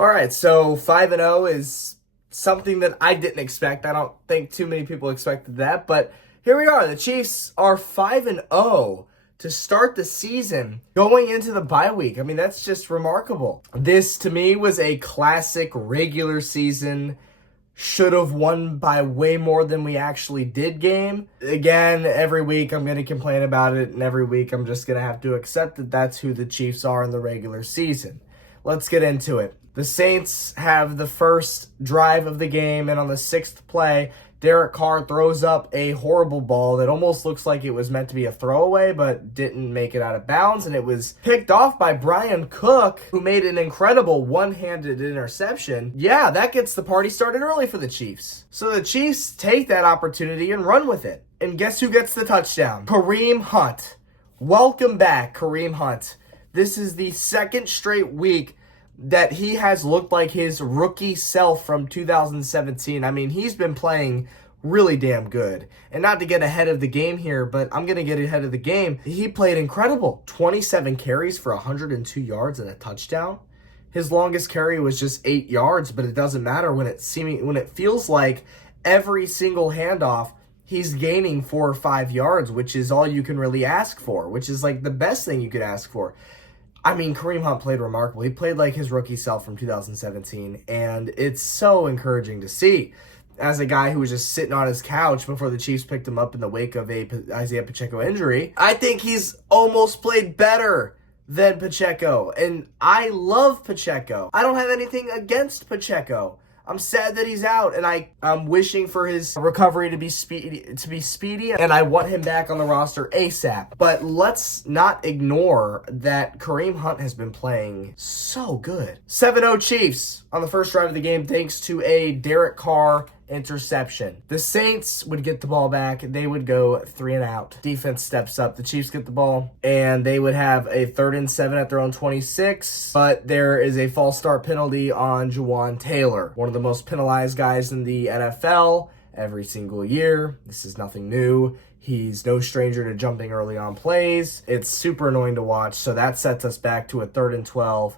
All right, so 5-0 is something that I didn't expect. I don't think too many people expected that, but here we are. The Chiefs are 5-0 to start the season going into the bye week. I mean, that's just remarkable. This to me was a classic regular season should have won by way more than we actually did game. Again, every week I'm going to complain about it, and every week I'm just going to have to accept that that's who the Chiefs are in the regular season. Let's get into it. The Saints have the first drive of the game, and on the sixth play, Derek Carr throws up a horrible ball that almost looks like it was meant to be a throwaway, but didn't make it out of bounds, and it was picked off by Bryan Cook, who made an incredible one-handed interception. Yeah, that gets the party started early for the Chiefs. So the Chiefs take that opportunity and run with it. And guess who gets the touchdown? Kareem Hunt. Welcome back, Kareem Hunt. This is the second straight week that he has looked like his rookie self from 2017. I mean, he's been playing really damn good. And not to get ahead of the game here, but I'm going to get ahead of the game. He played incredible. 27 carries for 102 yards and a touchdown. His longest carry was just 8 yards, but it doesn't matter when it feels like every single handoff he's gaining 4 or 5 yards, which is all you can really ask for, which is like the best thing you could ask for. I mean, Kareem Hunt played remarkable. He played like his rookie self from 2017, and it's so encouraging to see. As a guy who was just sitting on his couch before the Chiefs picked him up in the wake of a Isaiah Pacheco injury, I think he's almost played better than Pacheco, and I love Pacheco. I don't have anything against Pacheco. I'm sad that he's out, and I'm wishing for his recovery to be speedy, and I want him back on the roster ASAP. But let's not ignore that Kareem Hunt has been playing so good. 7-0 Chiefs on the first drive of the game thanks to a Derek Carr interception. The Saints would get the ball back. They would go 3 and out. Defense steps up. The Chiefs get the ball, and they would have a 3rd and 7 at their own 26, but there is a false start penalty on Jawaan Taylor, one of the most penalized guys in the NFL every single year. This is nothing new. He's no stranger to jumping early on plays. It's super annoying to watch, so that sets us back to a 3rd and 12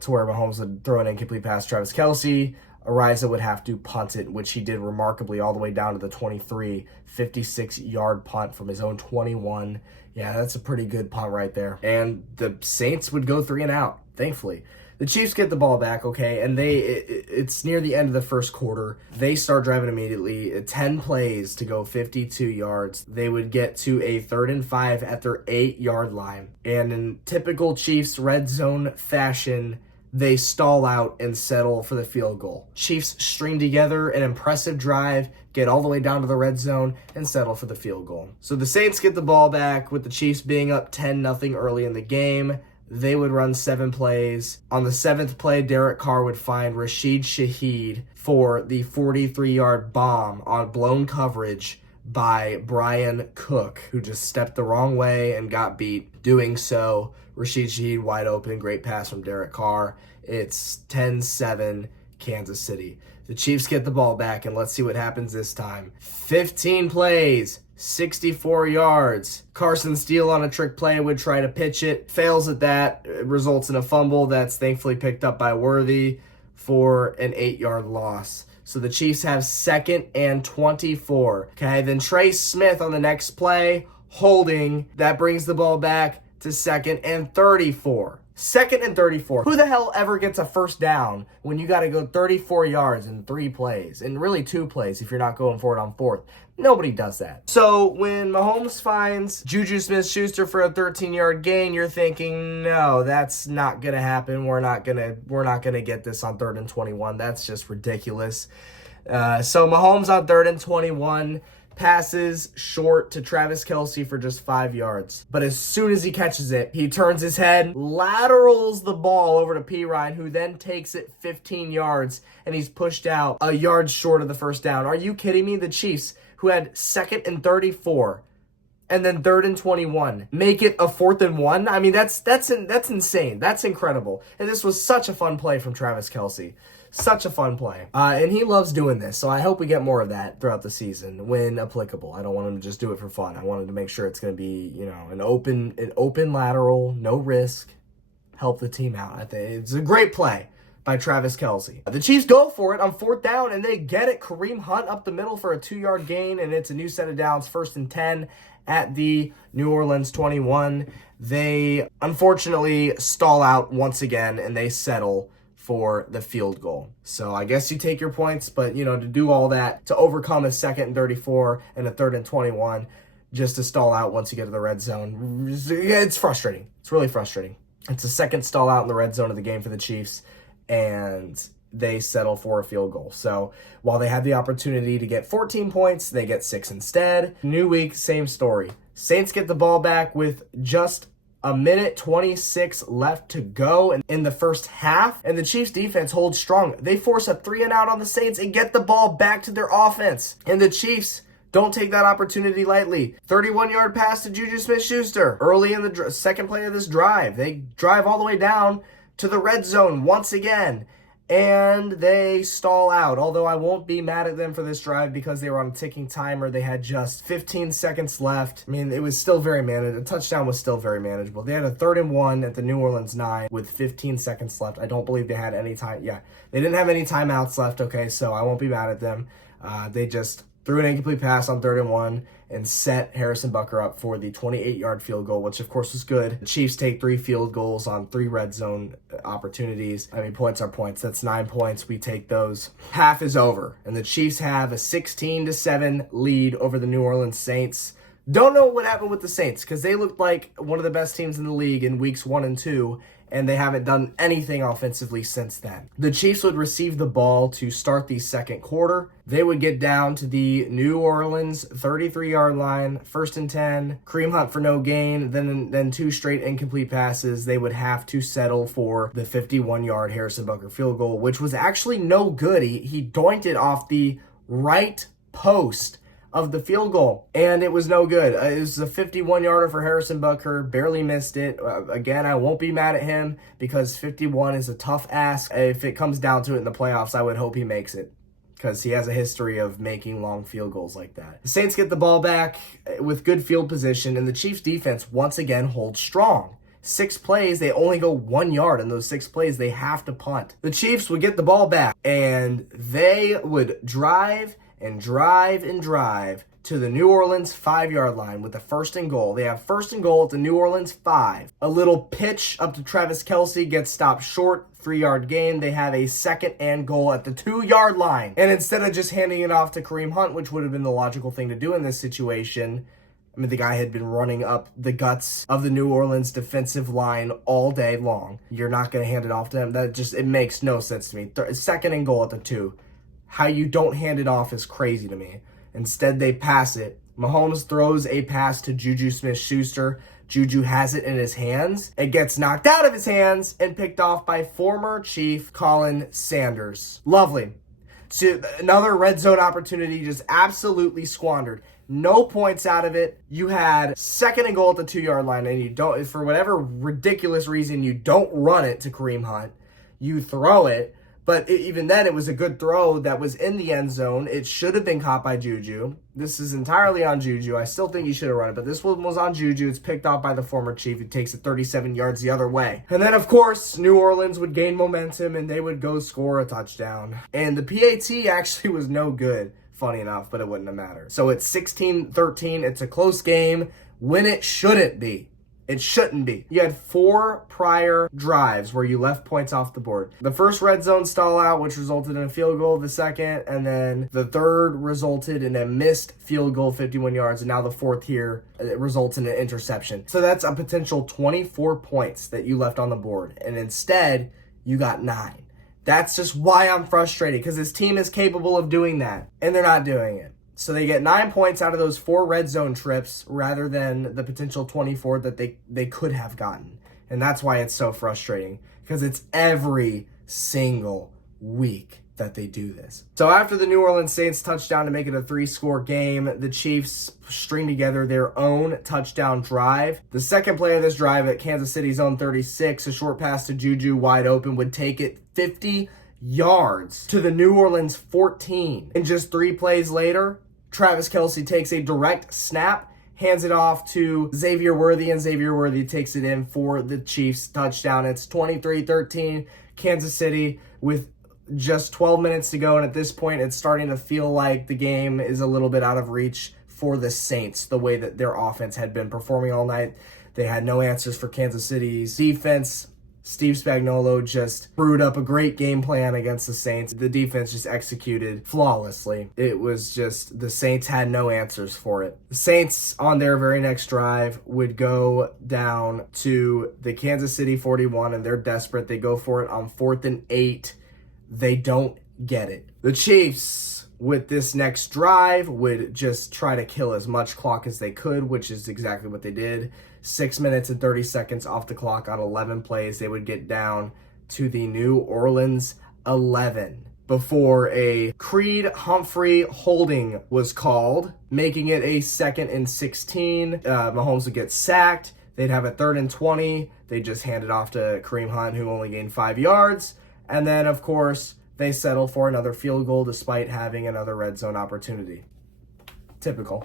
to where Mahomes would throw an incomplete pass to Travis Kelce. Ariza would have to punt it, which he did remarkably all the way down to the 23, 56-yard punt from his own 21. Yeah, that's a pretty good punt right there. And the Saints would go 3 and out, thankfully. The Chiefs get the ball back, okay, and it's near the end of the first quarter. They start driving immediately. 10 plays to go 52 yards. They would get to a 3rd and 5 at their 8-yard line. And in typical Chiefs red zone fashion, they stall out and settle for the field goal. Chiefs string together an impressive drive, get all the way down to the red zone, and settle for the field goal. So the Saints get the ball back with the Chiefs being up 10-0 early in the game. They would run 7 plays. On the 7th play, Derek Carr would find Rashid Shaheed for the 43-yard bomb on blown coverage by Bryan Cook, who just stepped the wrong way and got beat. Doing so, Rashid Shaheed wide open, great pass from Derek Carr. It's 10-7 Kansas City. The Chiefs get the ball back, and let's see what happens this time. 15 plays, 64 yards. Carson Steele on a trick play would try to pitch it. Fails at that. It results in a fumble that's thankfully picked up by Worthy for an 8-yard loss. So the Chiefs have 2nd and 24. Okay, then Trey Smith on the next play, holding. That brings the ball back to 2nd and 34. 2nd and 34. Who the hell ever gets a first down when you got to go 34 yards in 3 plays? And really 2 plays if you're not going for it on 4th. Nobody does that. So when Mahomes finds Juju Smith-Schuster for a 13-yard gain, you're thinking, no, that's not going to happen. We're not gonna get this on 3rd and 21. That's just ridiculous. So Mahomes on 3rd and 21 passes short to Travis Kelce for just 5 yards. But as soon as he catches it, he turns his head, laterals the ball over to Perine, who then takes it 15 yards, and he's pushed out a yard short of the first down. Are you kidding me? The Chiefs, who had 2nd and 34 and then 3rd and 21, make it a 4th and 1? I mean, that's insane. That's incredible. And this was such a fun play from Travis Kelce. Such a fun play. And he loves doing this, so I hope we get more of that throughout the season when applicable. I don't want him to just do it for fun. I wanted to make sure it's going to be, an open lateral, no risk, help the team out. I think it's a great play by Travis Kelce. The Chiefs go for it on 4th down, and they get it. Kareem Hunt up the middle for a 2-yard gain, and it's a new set of downs, 1st and 10 at the New Orleans 21. They unfortunately stall out once again, and they settle for the field goal. So I guess you take your points, but to do all that, to overcome a 2nd and 34 and a 3rd and 21, just to stall out once you get to the red zone, it's frustrating. It's really frustrating. It's the 2nd stall out in the red zone of the game for the Chiefs, and they settle for a field goal. So while they had the opportunity to get 14 points, they get 6 instead. New week, same story. Saints get the ball back with just a minute 26 left to go in the first half, and the Chiefs defense holds strong. They force a 3-and-out on the Saints and get the ball back to their offense. And the Chiefs don't take that opportunity lightly. 31-yard pass to Juju Smith-Schuster early in the second play of this drive. They drive all the way down to the red zone once again, and they stall out. Although I won't be mad at them for this drive because they were on a ticking timer. They had just 15 seconds left. I mean, it was still very manageable. The touchdown was still very manageable. They had a 3rd and 1 at the New Orleans 9 with 15 seconds left. I don't believe they had any time. Yeah, they didn't have any timeouts left, okay, so I won't be mad at them. They just threw an incomplete pass on 3rd and 1 and set Harrison Butker up for the 28-yard field goal, which of course was good. The Chiefs take 3 field goals on 3 red zone opportunities. I mean, points are points. That's 9 points. We take those. Half is over, and the Chiefs have a 16-7 lead over the New Orleans Saints. Don't know what happened with the Saints because they looked like one of the best teams in the league in weeks 1 and 2, and they haven't done anything offensively since then. The Chiefs would receive the ball to start the second quarter. They would get down to the New Orleans 33-yard line, 1st and 10, Kareem Hunt for no gain, then 2 straight incomplete passes. They would have to settle for the 51-yard Harrison Butker field goal, which was actually no good. He doinked it off the right post of the field goal, and it was no good. It was a 51-yarder for Harrison Butker, barely missed it. Again, I won't be mad at him because 51 is a tough ask. If it comes down to it in the playoffs, I would hope he makes it because he has a history of making long field goals like that. The Saints get the ball back with good field position, and the Chiefs defense once again holds strong. 6 plays, they only go 1 yard. In those 6 plays, they have to punt. The Chiefs would get the ball back, and they would drive and drive and drive to the New Orleans 5-yard line with the 1st and goal. They have 1st and goal at the New Orleans 5. A little pitch up to Travis Kelce gets stopped short, 3-yard gain. They have a 2nd and goal at the 2-yard line. And instead of just handing it off to Kareem Hunt, which would have been the logical thing to do in this situation, I mean, the guy had been running up the guts of the New Orleans defensive line all day long. You're not going to hand it off to him. It makes no sense to me. 2nd and goal at the 2. How you don't hand it off is crazy to me. Instead, they pass it. Mahomes throws a pass to Juju Smith-Schuster. Juju has it in his hands. It gets knocked out of his hands and picked off by former Chief Colin Sanders. Lovely. So another red zone opportunity just absolutely squandered. No points out of it. You had 2nd and goal at the 2-yard line, and you don't, for whatever ridiculous reason, you don't run it to Kareem Hunt. You throw it. But even then, it was a good throw that was in the end zone. It should have been caught by Juju. This is entirely on Juju. I still think he should have run it, but this one was on Juju. It's picked off by the former Chief. He takes it 37 yards the other way. And then, of course, New Orleans would gain momentum, and they would go score a touchdown. And the PAT actually was no good, funny enough, but it wouldn't have mattered. So it's 16-13. It's a close game when it shouldn't be. It shouldn't be. You had 4 prior drives where you left points off the board. The first red zone stall out, which resulted in a field goal. The second, and then the third resulted in a missed field goal, 51 yards. And now the fourth here results in an interception. So that's a potential 24 points that you left on the board. And instead, you got 9. That's just why I'm frustrated, because this team is capable of doing that, and they're not doing it. So they get 9 points out of those 4 red zone trips rather than the potential 24 that they could have gotten. And that's why it's so frustrating, because it's every single week that they do this. So after the New Orleans Saints touchdown to make it a 3-score game, the Chiefs string together their own touchdown drive. The second play of this drive at Kansas City's own 36, a short pass to Juju wide open, would take it 50 yards to the New Orleans 14. And just 3 plays later, Travis Kelce takes a direct snap, hands it off to Xavier Worthy, and Xavier Worthy takes it in for the Chiefs touchdown. It's 23-13. Kansas City with just 12 minutes to go, and at this point it's starting to feel like the game is a little bit out of reach for the Saints, the way that their offense had been performing all night. They had no answers for Kansas City's defense. Steve Spagnuolo just brewed up a great game plan against the Saints. The defense just executed flawlessly. It was just, the Saints had no answers for it. The Saints, on their very next drive, would go down to the Kansas City 41, and they're desperate. They go for it on 4th and 8. They don't get it. The Chiefs, with this next drive, would just try to kill as much clock as they could, which is exactly what they did. 6 minutes and 30 seconds off the clock on 11 plays. They would get down to the New Orleans 11 before a Creed Humphrey holding was called, making it a 2nd and 16. Mahomes would get sacked. They'd have a 3rd and 20. They just hand it off to Kareem Hunt, who only gained 5 yards. And then, of course, they settle for another field goal despite having another red zone opportunity. Typical.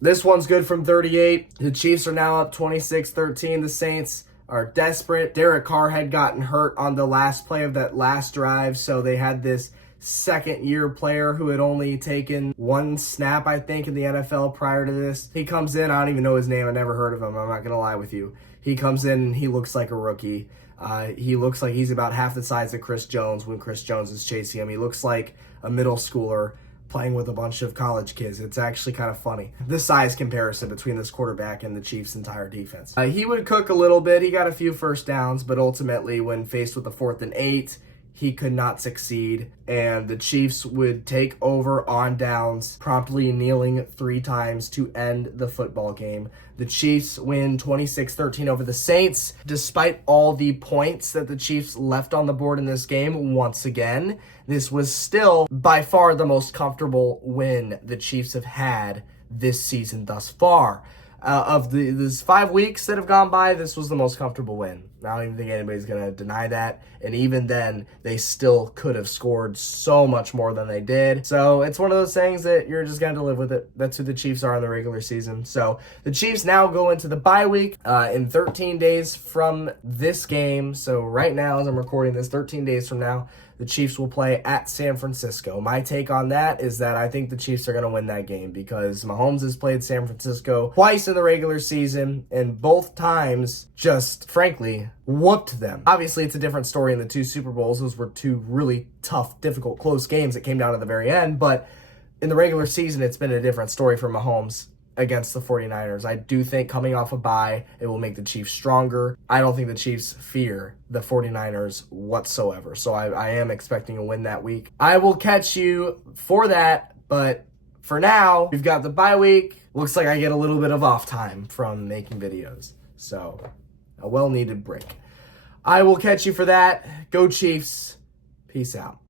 This one's good from 38. The Chiefs are now up 26-13. The Saints are desperate. Derek Carr had gotten hurt on the last play of that last drive, so they had this second-year player who had only taken 1 snap, I think, in the NFL prior to this. He comes in. I don't even know his name. I never heard of him. I'm not going to lie with you. He comes in and he looks like a rookie. He looks like he's about half the size of Chris Jones when Chris Jones is chasing him. He looks like a middle schooler playing with a bunch of college kids. It's actually kind of funny, the size comparison between this quarterback and the Chiefs' entire defense. He would cook a little bit. He got a few first downs, but ultimately when faced with the 4th and 8, he could not succeed, and the Chiefs would take over on downs, promptly kneeling 3 times to end the football game. The Chiefs win 26-13 over the Saints. Despite all the points that the Chiefs left on the board in this game, once again, this was still by far the most comfortable win the Chiefs have had this season thus far. Of these 5 weeks that have gone by, this was the most comfortable win. I don't even think anybody's going to deny that. And even then, they still could have scored so much more than they did. So it's one of those things that you're just going to live with it. That's who the Chiefs are in the regular season. So the Chiefs now go into the bye week in 13 days from this game. So right now, as I'm recording this, 13 days from now, the Chiefs will play at San Francisco. My take on that is that I think the Chiefs are going to win that game because Mahomes has played San Francisco twice in the regular season, and both times just, frankly, whooped them. Obviously, it's a different story in the 2 Super Bowls. Those were 2 really tough, difficult, close games that came down to the very end, but in the regular season, it's been a different story for Mahomes against the 49ers. I do think coming off a bye, it will make the Chiefs stronger. I don't think the Chiefs fear the 49ers whatsoever. So I am expecting a win that week. I will catch you for that, but for now, we've got the bye week. Looks like I get a little bit of off time from making videos. So, a well-needed break. I will catch you for that. Go Chiefs. Peace out.